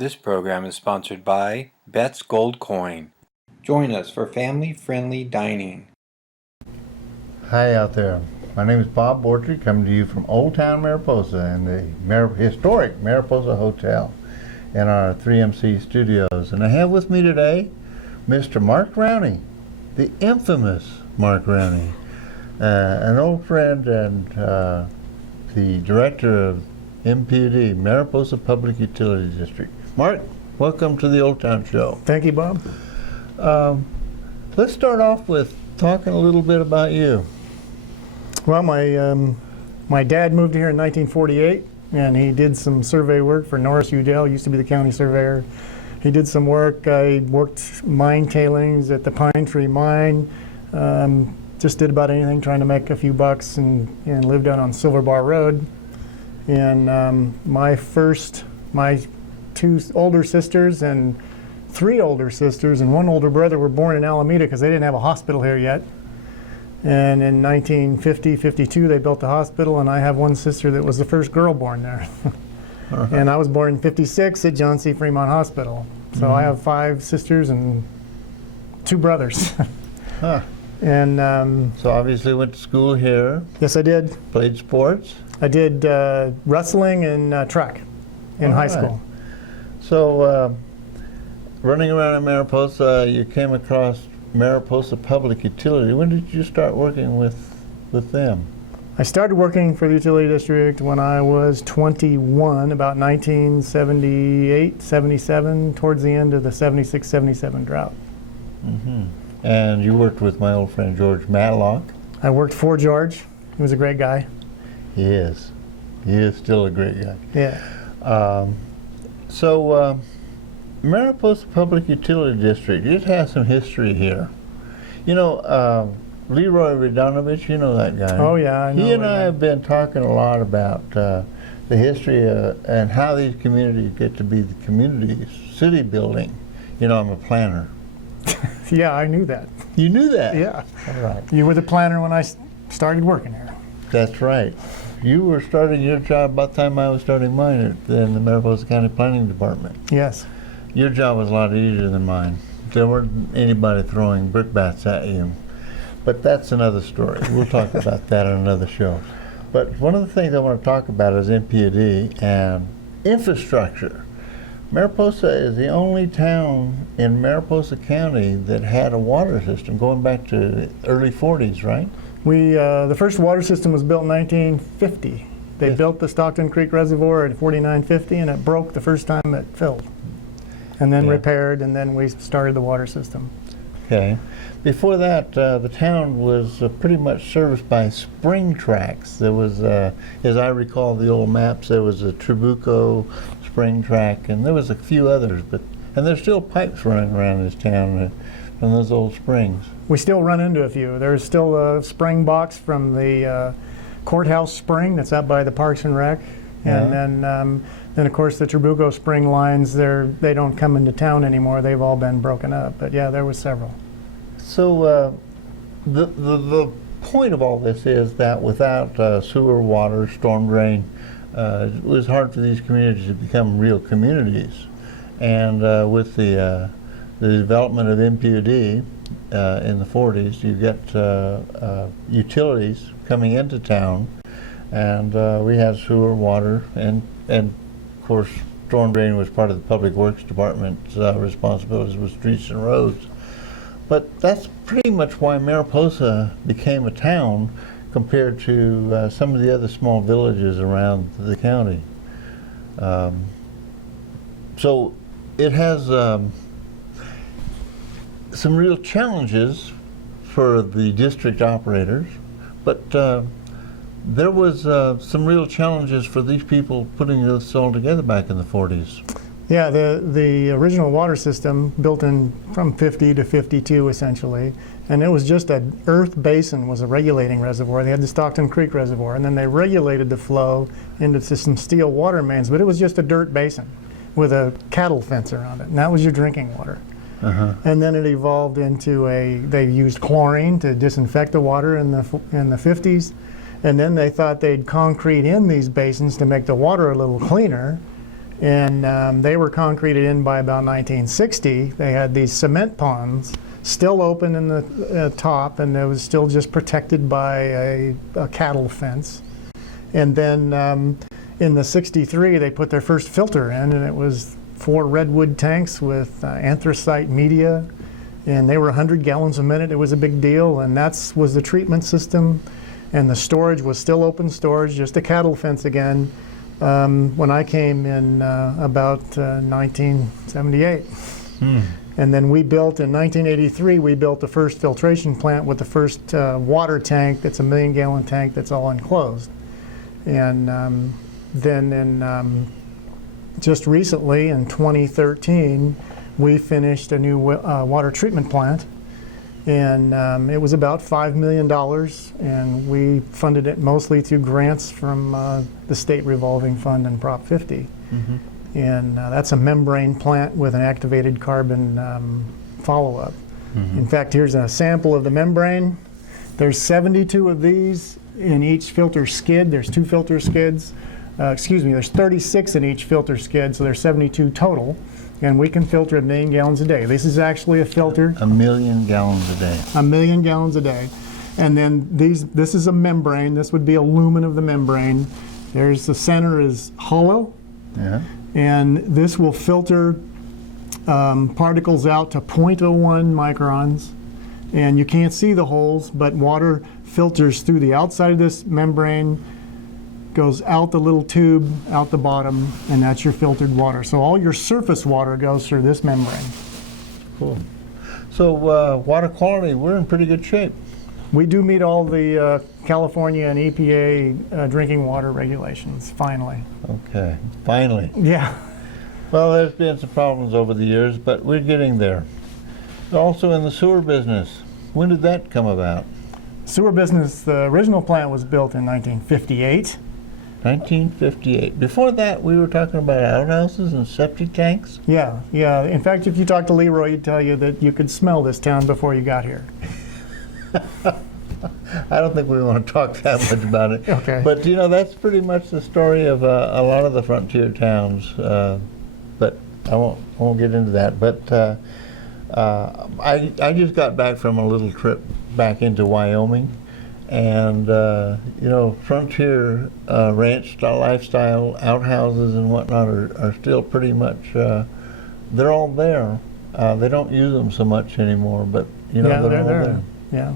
This program is sponsored by Bet's Gold Coin. Join us for family-friendly dining. Hi out there. My name is Bob Borchard, coming to you from Old Town Mariposa and the historic Mariposa Hotel in our 3MC studios. And I have with me today Mr. Mark Rowney, the infamous Mark Rowney, an old friend and the director of MPUD, Mariposa Pubic Utility District. Mark, welcome to the Old Town Show. Thank you, Bob. Let's start off with talking a little bit about you. Well, my dad moved here in 1948, and he did some survey work for Norris Udell, used to be the county surveyor. He did some work. I worked mine tailings at the Pine Tree Mine. Just did about anything, trying to make a few bucks, and lived out on Silver Bar Road. And my two older sisters and three older sisters and one older brother were born in Alameda because they didn't have a hospital here yet. And in 1950-52 they built the hospital, and I have one sister that was the first girl born there. And I was born in 56 at John C. Fremont Hospital. So I have 5 sisters and 2 brothers. And so obviously went to school here. Yes, I did. Played sports. I did wrestling and track in high school. So running around in Mariposa, you came across Mariposa Public Utility. When did you start working with them? I started working for the utility district when I was 21, about 1978, 77, towards the end of the 76, 77 drought. And you worked with my old friend George Matlock. I worked for George. He was a great guy. He is. He is still a great guy. Yeah. So Mariposa Public Utility District, it has some history here. You know, Leroy Radonovich, you know that guy. Oh yeah, I know. He and I have been talking a lot about the history and how these communities get to be the communities, city building. You know, I'm a planner. Yeah, I knew that. You knew that? Yeah. All right. You were the planner when I started working here. That's right. You were starting your job about the time I was starting mine in the Mariposa County Planning Department. Yes. Your job was a lot easier than mine. There weren't anybody throwing brickbats at you. But that's another story. We'll talk about that on another show. But one of the things I want to talk about is MPUD and infrastructure. Mariposa is the only town in Mariposa County that had a water system going back to early 40s, right? The first water system was built in 1950. They built the Stockton Creek Reservoir at 4950, and it broke the first time it filled. And then repaired, and then we started the water system. Okay. Before that, the town was pretty much serviced by spring tracks. There was, as I recall the old maps, there was a Trabuco spring track, and there was a few others, and there's still pipes running around this town from those old springs. We still run into a few. There's still a spring box from the courthouse spring that's up by the Parks and Rec, and then of course the Trabuco spring lines, they don't come into town anymore. They've all been broken up, but yeah, there was several. So the point of all this is that without sewer, water, storm drain, it was hard for these communities to become real communities. And with the development of MPUD in the 40s, you get utilities coming into town, and we had sewer, water, and of course storm drain was part of the Public Works Department's responsibilities with streets and roads. But that's pretty much why Mariposa became a town compared to some of the other small villages around the county. So it has some real challenges for the district operators, but there was some real challenges for these people putting this all together back in the 40s. Yeah, the original water system built in from 50 to 52 essentially, and it was just a earth basin was a regulating reservoir. They had the Stockton Creek Reservoir, and then they regulated the flow into some steel water mains, but it was just a dirt basin with a cattle fence around it, and that was your drinking water. And then it evolved into they used chlorine to disinfect the water in the 50s, and then they thought they'd concrete in these basins to make the water a little cleaner. And they were concreted in by about 1960. They had these cement ponds still open in the top, and it was still just protected by a cattle fence. And then in the 63, they put their first filter in, and it was 4 redwood tanks with anthracite media, and they were 100 gallons a minute. It was a big deal, and that was the treatment system. And the storage was still open storage, just a cattle fence again, when I came in about 1978. And then we built, in 1983, we built the first filtration plant with the first water tank that's a 1 million gallon tank that's all enclosed. And then in just recently, in 2013, we finished a new water treatment plant. And it was about $5 million, and we funded it mostly through grants from the State Revolving Fund and Prop 50. And that's a membrane plant with an activated carbon follow-up. In fact, here's a sample of the membrane. There's 72 of these in each filter skid. There's 2 filter skids. Excuse me, there's 36 in each filter skid, so there's 72 total. And we can filter 1 million gallons a day. This is actually a filter. 1 million gallons a day. 1 million gallons a day. And then this is a membrane. This would be a lumen of the membrane. There's the center is hollow. Yeah. And this will filter particles out to 0.01 microns. And you can't see the holes, but water filters through the outside of this membrane, goes out the little tube, out the bottom, and that's your filtered water. So all your surface water goes through this membrane. Cool. So water quality, we're in pretty good shape. We do meet all the California and EPA drinking water regulations, finally. Okay, finally. Yeah. Well, there's been some problems over the years, but we're getting there. Also in the sewer business, when did that come about? Sewer business, the original plant was built in 1958. 1958. Before that, we were talking about outhouses and septic tanks? Yeah, yeah. In fact, if you talk to Leroy, he'd tell you that you could smell this town before you got here. I don't think we want to talk that much about it. Okay. But, you know, that's pretty much the story of a lot of the frontier towns. But I won't get into that. But I just got back from a little trip back into Wyoming. And, you know, frontier ranch lifestyle, outhouses and whatnot are still pretty much, they're all there. They don't use them so much anymore, but, you know, Yeah, they're all they're there. Yeah.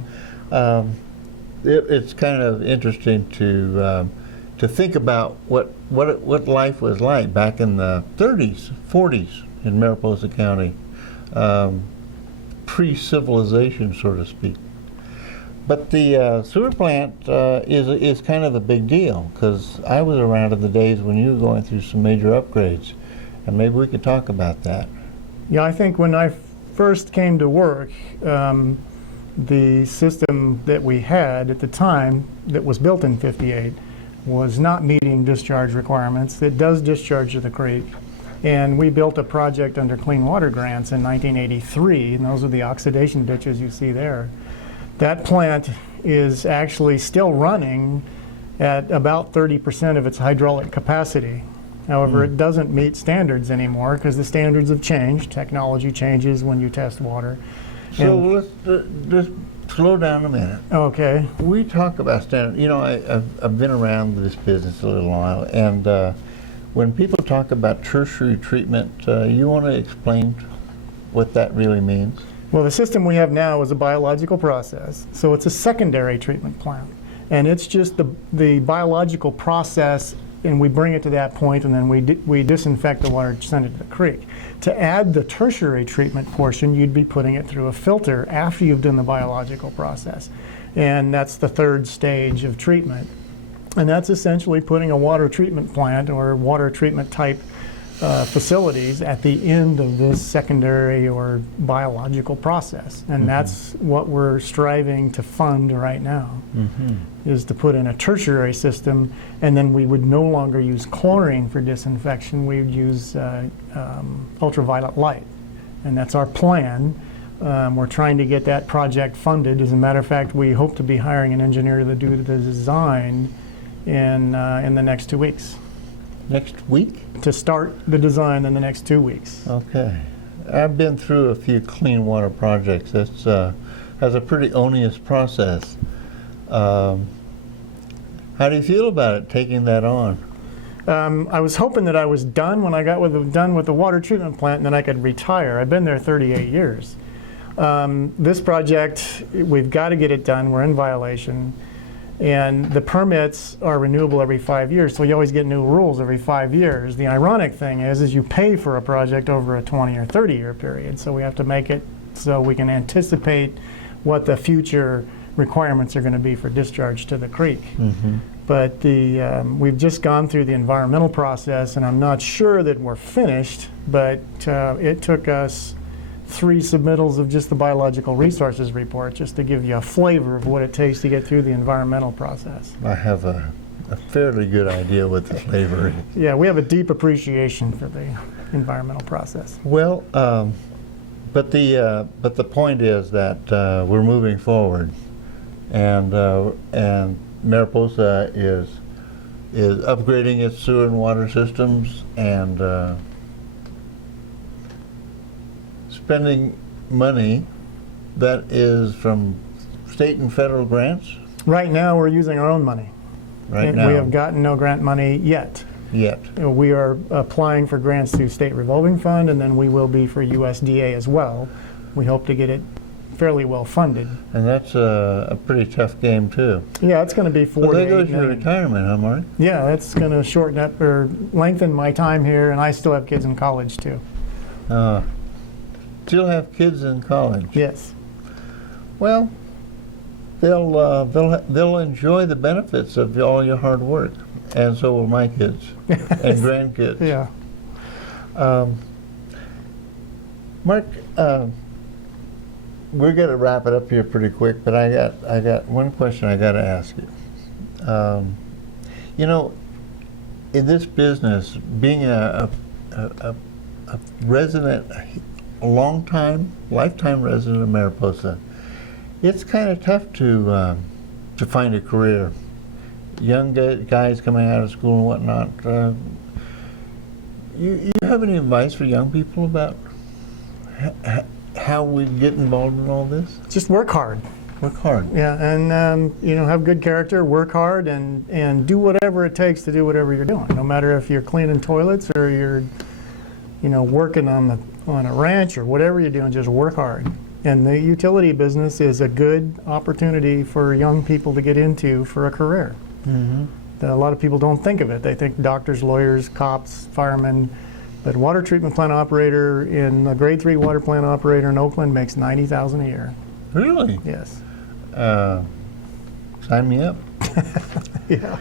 It's kind of interesting to think about what life was like back in the 30s, 40s in Mariposa County, pre-civilization, so to speak. But the sewer plant is kind of a big deal, because I was around in the days when you were going through some major upgrades, and maybe we could talk about that. Yeah, I think when I first came to work, the system that we had at the time that was built in '58 was not meeting discharge requirements. It does discharge to the creek. And we built a project under clean water grants in 1983, and those are the oxidation ditches you see there. That plant is actually still running at about 30% of its hydraulic capacity. However, it doesn't meet standards anymore because the standards have changed. Technology changes when you test water. So let's just slow down a minute. Okay. We talk about standard. You know, I've been around this business a little while, and when people talk about tertiary treatment, you want to explain what that really means? Well, the system we have now is a biological process, so it's a secondary treatment plant. And it's just the biological process, and we bring it to that point, and then we disinfect the water, send it to the creek. To add the tertiary treatment portion, you'd be putting it through a filter after you've done the biological process. And that's the third stage of treatment. And that's essentially putting a water treatment plant or water treatment type facilities at the end of this secondary or biological process. And that's what we're striving to fund right now, is to put in a tertiary system, and then we would no longer use chlorine for disinfection. We would use ultraviolet light. And that's our plan. We're trying to get that project funded. As a matter of fact, we hope to be hiring an engineer to do the design in the next 2 weeks. Next week? to start the design in the next 2 weeks. Okay. I've been through a few clean water projects. It's has a pretty onerous process. How do you feel about it, taking that on? I was hoping that I was done when I got done with the water treatment plant, and then I could retire. I've been there 38 years. This project, we've got to get it done. We're in violation. And the permits are renewable every 5 years, so you always get new rules every 5 years. The ironic thing is you pay for a project over a 20 or 30-year period, so we have to make it so we can anticipate what the future requirements are going to be for discharge to the creek. Mm-hmm. But we've just gone through the environmental process, and I'm not sure that we're finished, but it took us 3 submittals of just the biological resources report, just to give you a flavor of what it takes to get through the environmental process. I have a fairly good idea what the flavor is. Yeah, we have a deep appreciation for the environmental process. Well, but the point is that we're moving forward, and Mariposa is upgrading its sewer and water systems and spending money that is from state and federal grants. Right now, we're using our own money. Right now, We have gotten no grant money yet. We are applying for grants through State Revolving Fund, and then we will be for USDA as well. We hope to get it fairly well funded. And that's a pretty tough game too. Yeah, it's going to be 4 Well, to that 8 goes your million. retirement, huh, Mark? Yeah, that's going to shorten up or lengthen my time here, and I still have kids in college too. Still have kids in college. Yes. Well, they'll enjoy the benefits of all your hard work, and so will my kids and grandkids. Yeah. Mark, we're going to wrap it up here pretty quick, but I got one question I got to ask you. You know, in this business, being a resident, a lifetime resident of Mariposa, it's kind of tough to find a career. Young guys coming out of school and whatnot. You have any advice for young people about how we get involved in all this? Just work hard. Work hard. Yeah, and have good character, work hard, and do whatever it takes to do whatever you're doing. No matter if you're cleaning toilets or you're, working on a ranch or whatever you're doing, just work hard. And the utility business is a good opportunity for young people to get into for a career. Mm-hmm. A lot of people don't think of it. They think doctors, lawyers, cops, firemen. But water treatment plant operator in a grade 3 water plant operator in Oakland makes $90,000 a year. Really? Yes. Sign me up. Yeah.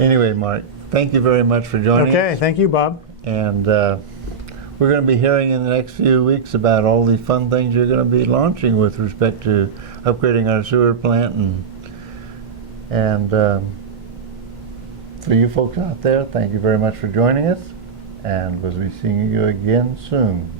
Anyway, Mark, thank you very much for joining Okay, us. thank you, Bob. And we're going to be hearing in the next few weeks about all the fun things you're going to be launching with respect to upgrading our sewer plant. And for you folks out there, thank you very much for joining us. And we'll be seeing you again soon.